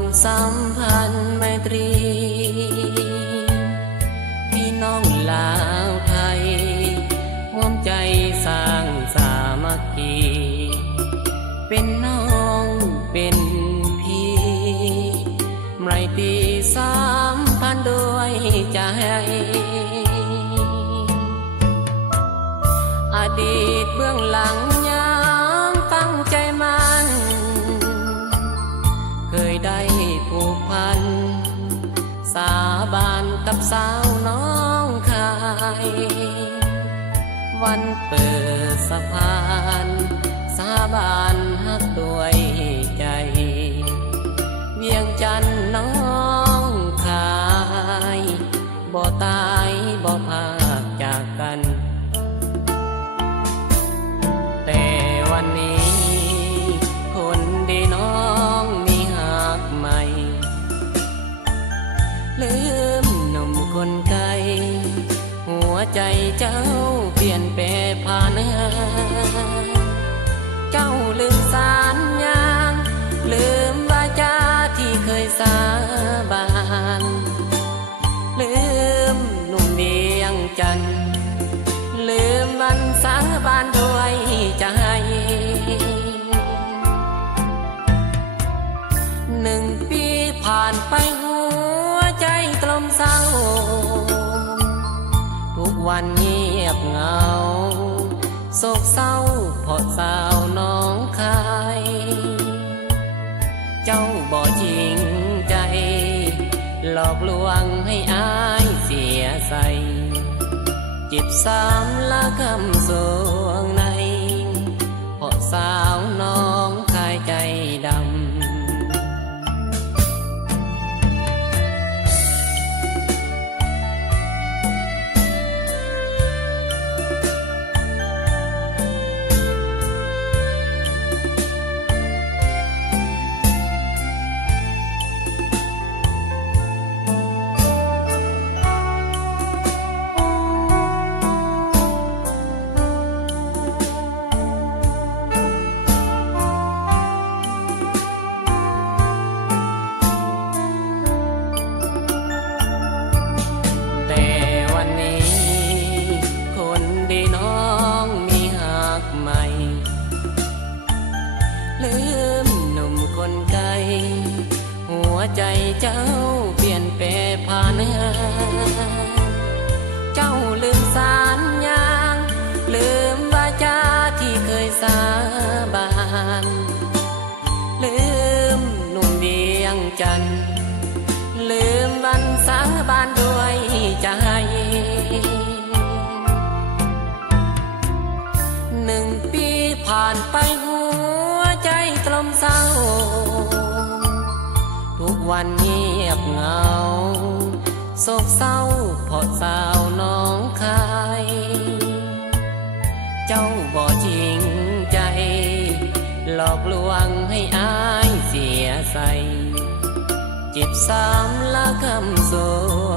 มสัมพันธ์ไมตรีพี่น้องลาวไทยร่วมใจสร้างสามัคคีเป็นน้องเป็นพี่ไมตรีสัมพันธ์ด้วยใจอดีตเบื้องหลังยังตั้งใจมันเคยได้ผูกพันสาบานกับสาวน้องคายวันเปิดสะพานสาบานฮักด้วยใจเวียงจันทน์น้องคายบ่ตายบ่พากจากกันแต่วันนี้คนดีน้องมีหักใหม่ลืมหนุ่มคนไกลหัวใจเจ้าเปลี่ยนแปรผ่านเจ้าลืมสัญญาลืมวาจาที่เคยสาบานลืมหนุ่มเวียงจันทน์ลืมวันสาบานด้วยใจ1 ปีผ่านไปหัวใจกลมเศร้าทุกวันเงียบเหงาโศกเศร้าเพราะสาวน้องคายเจ้าบ่จริงใจหลอกลวงให้อายเสียใส่จิบซ้ำละคำสวงในเพราะสาวน้องคายใจดำลืมหนุ่มคนไกลหัวใจเจ้าเปลี่ยนแปรผ่านเจ้าลืมสัญญาลืมวาจาที่เคยสาบานลืมหนุ่มเวียงจันทน์ลืมวันสาบานด้วยใจ1 ปีผ่านไปหัวใจกลมเศร้าทุกวันเงียบเหงาโศกเศร้าเพราะสาวน้องคายเจ้าบ่จริงใจหลอกลวงให้อายเสียใส่เจ็บซ้ำละคำสว